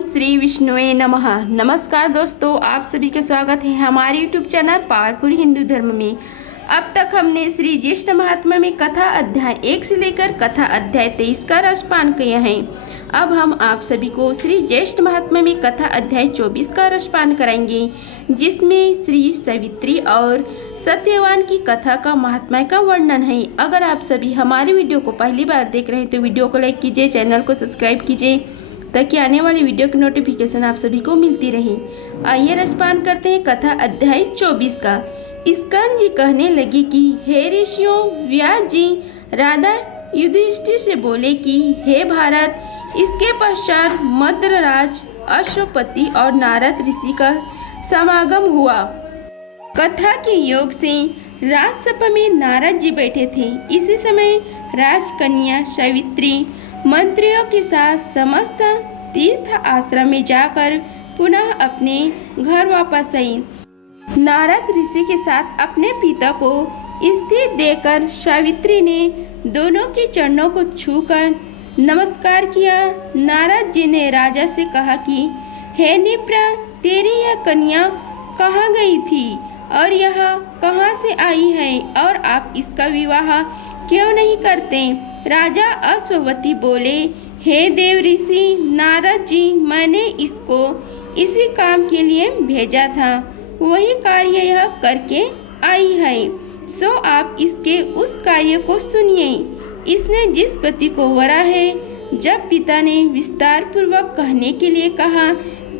ओम श्री विष्णुवे नमः। नमस्कार दोस्तों, आप सभी का स्वागत है हमारे यूट्यूब चैनल पावरफुल हिंदू धर्म में। अब तक हमने श्री ज्येष्ठ महात्मा में कथा अध्याय 1 से लेकर कथा अध्याय 23 का रसपान किया है। अब हम आप सभी को श्री ज्येष्ठ महात्मा में कथा अध्याय 24 का रसपान कराएंगे, जिसमें श्री सावित्री और सत्यवान की कथा का महात्मा का वर्णन है। अगर आप सभी हमारी वीडियो को पहली बार देख रहे हैं तो वीडियो को लाइक कीजिए, चैनल को सब्सक्राइब कीजिए ताकि आने वाली वीडियो की नोटिफिकेशन आप सभी को मिलती रहे। आइए रसपान करते हैं कथा अध्याय 24 का। स्कंद जी कहने लगे कि हे ऋषियों, व्यास जी राधा युधिष्ठिर से बोले कि हे भारत, इसके पश्चात मद्रराज अश्वपति और नारद ऋषि का समागम हुआ। कथा के योग से राजसभा में नारद जी बैठे थे। इसी समय राजकन्या सावित्री मंत्रियों के साथ समस्त तीर्थ आश्रम में जाकर पुनः अपने घर वापस आई। नारद ऋषि के साथ अपने पिता को स्थित देखकर सावित्री ने दोनों के चरणों को छूकर नमस्कार किया। नारद जी ने राजा से कहा कि हे निप्रा, तेरी यह कन्या कहाँ गई थी और यह कहाँ से आई है, और आप इसका विवाह क्यों नहीं करते? राजा अश्वपति बोले, हे देव ऋषि नारद जी, मैंने इसको इसी काम के लिए भेजा था, वही कार्य यह करके आई है, सो आप इसके उस कार्य को सुनिए। इसने जिस पति को वरा है, जब पिता ने विस्तार पूर्वक कहने के लिए कहा,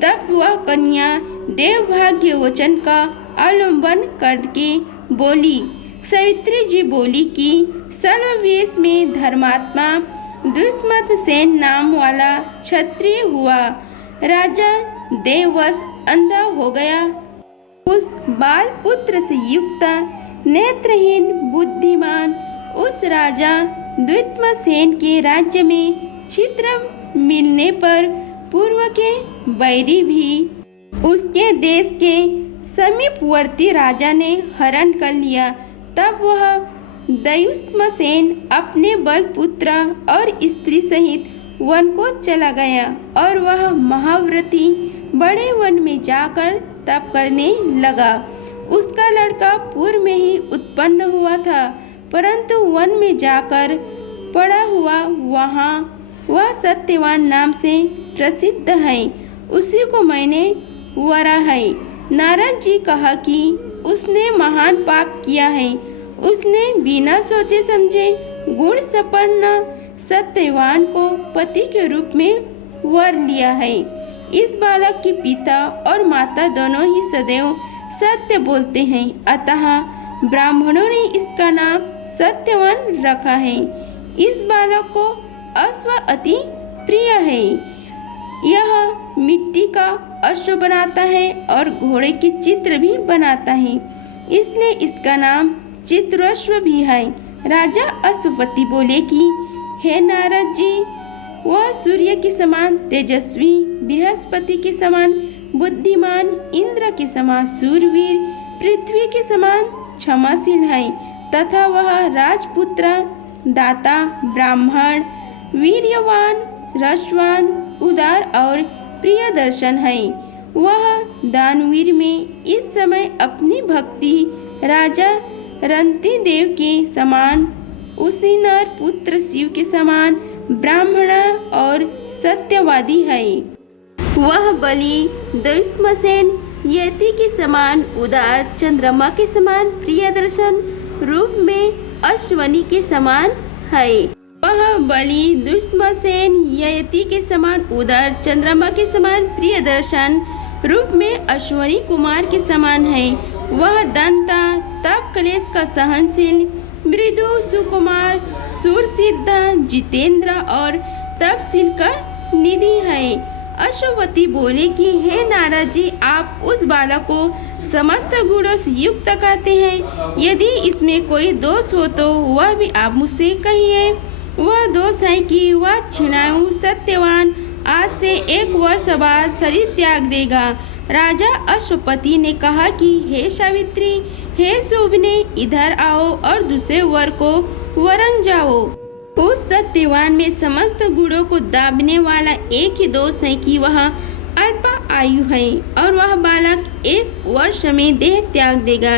तब वह कन्या देवभाग्य वचन का अवलंबन करके बोली। सावित्री जी बोली कि सर्ववेश में धर्मात्मा दुष्मत सेन नाम वाला क्षत्रिय हुआ। राजा देववश अंधा हो गया। उस बाल पुत्र से युक्त नेत्रहीन बुद्धिमान उस राजा द्वित्मसेन के राज्य में छिद्र मिलने पर पूर्व के बैरी भी उसके देश के समीपवर्ती राजा ने हरण कर लिया। तब वह दयुष्मसेन अपने बल पुत्र और स्त्री सहित वन को चला गया, और वह महाव्रती बड़े वन में जाकर तप करने लगा। उसका लड़का पूर्व में ही उत्पन्न हुआ था, परंतु वन में जाकर पड़ा हुआ वहाँ वह सत्यवान नाम से प्रसिद्ध है। उसी को मैंने वरा है। नारद जी कहा कि उसने महान पाप किया है। उसने बिना सोचे समझे गुण संपन्न सत्यवान को पति के रूप में वर लिया है। इस बालक के पिता और माता दोनों ही सदैव सत्य बोलते हैं, अतः ब्राह्मणों ने इसका नाम सत्यवान रखा है। इस बालक को अश्व अति प्रिय है। यह मिट्टी का अश्व बनाता है और घोड़े के चित्र भी बनाता है, इसलिए इसका नाम चित्राश्व भी है। राजा अश्वपति बोले कि हे नारद जी, वह सूर्य के समान तेजस्वी, बृहस्पति के समान बुद्धिमान, इंद्र के समान शूरवीर, पृथ्वी के समान क्षमाशील है, तथा वह राजपुत्र, दाता, ब्राह्मण, वीर्यवान, रसवान, उदार और प्रिय दर्शन है। वह दानवीर में इस समय अपनी भक्ति राजा रंती देव के समान, उसी नर पुत्र शिव के समान ब्राह्मण और सत्यवादी है। वह बलि दयुष्मसेन यति के समान उदार, चंद्रमा के समान प्रिय दर्शन रूप में अश्वनी के समान है। वह बलि दुष्मसेन यति के समान उदार, चंद्रमा के समान प्रिय दर्शन रूप में अश्वनी कुमार के समान है। वह दंता, तप क्लेश का सहनशील, मृदु, सुकुमार, सूरसिद्ध, जितेंद्र और तपशील का निधि है। अश्वपति बोले कि हे नारद जी, आप उस बालक को समस्त गुणों से युक्त कहते हैं। यदि इसमें कोई दोष हो तो वह भी आप मुझसे कहिए। वह दोष है कि वह क्षणायु सत्यवान आज से 1 वर्ष बाद शरीर त्याग देगा। राजा अश्वपति ने कहा कि हे सावित्री, हे शोभने, इधर आओ और दूसरे वर को वरन जाओ। उस सत्यवान में समस्त गुणों को दाबने वाला एक ही दोष है कि वह अल्पा आयु है और वह बालक 1 वर्ष में देह त्याग देगा,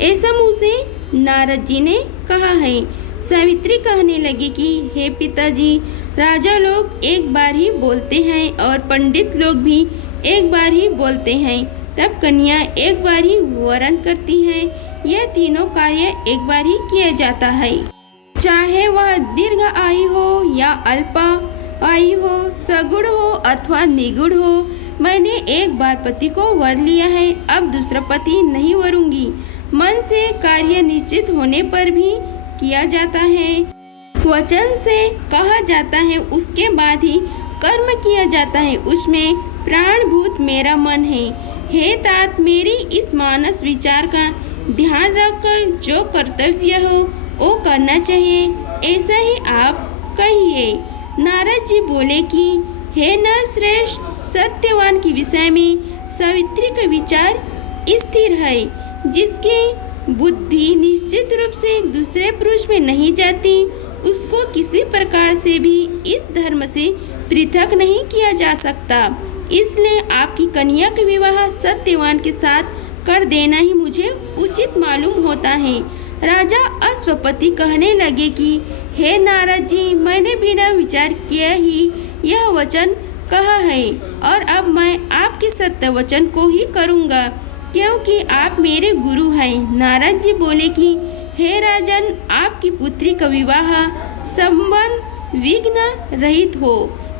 ऐसा मुँह से नारद जी ने कहा है। सावित्री कहने लगी कि हे पिताजी, राजा लोग एक बार ही बोलते हैं और पंडित लोग भी एक बार ही बोलते हैं, तब कन्या एक बार ही वरण करती है। यह तीनों कार्य एक बार ही किया जाता है, चाहे वह दीर्घ आयु हो या अल्पा आयु हो, सगुण हो अथवा निगुण हो। मैंने एक बार पति को वर लिया है, अब दूसरा पति नहीं वरूंगी। मन से कार्य निश्चित होने पर भी किया जाता है, वचन से कहा जाता है, उसके बाद ही कर्म किया जाता है, उसमें प्राणभूत मेरा मन है। हे तात, मेरी इस मानस विचार का ध्यान रखकर जो कर्तव्य हो वो करना चाहिए, ऐसा ही आप कहिए। नारद जी बोले कि हे नरश्रेष्ठ, सत्यवान के विषय में सावित्री का विचार स्थिर है, जिसकी बुद्धि निश्चित रूप से दूसरे पुरुष में नहीं जाती, उसको किसी प्रकार से भी इस धर्म से पृथक नहीं किया जा सकता। इसलिए आपकी कन्या का विवाह सत्यवान के साथ कर देना ही मुझे उचित मालूम होता है। राजा अश्वपति कहने लगे कि हे नारद जी, मैंने बिना विचार किए ही यह वचन कहा है और अब मैं आपके सत्य वचन को ही करूँगा, क्योंकि आप मेरे गुरु हैं। नारद जी बोले कि हे राजन, आपकी पुत्री का विवाह संबंध विघ्न रहित हो।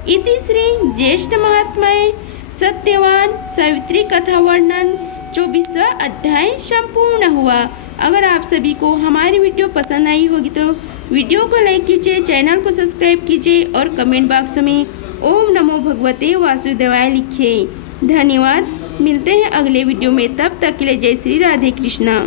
इति श्री ज्येष्ठ महात्म्य सत्यवान सावित्री कथा वर्णन 24वां अध्याय संपूर्ण हुआ। अगर आप सभी को हमारी वीडियो पसंद आई होगी तो वीडियो को लाइक कीजिए, चैनल को सब्सक्राइब कीजिए और कमेंट बॉक्स में ओम नमो भगवते वासुदेवाय लिखिए। धन्यवाद। मिलते हैं अगले वीडियो में, तब तक के लिए जय श्री राधे कृष्णा।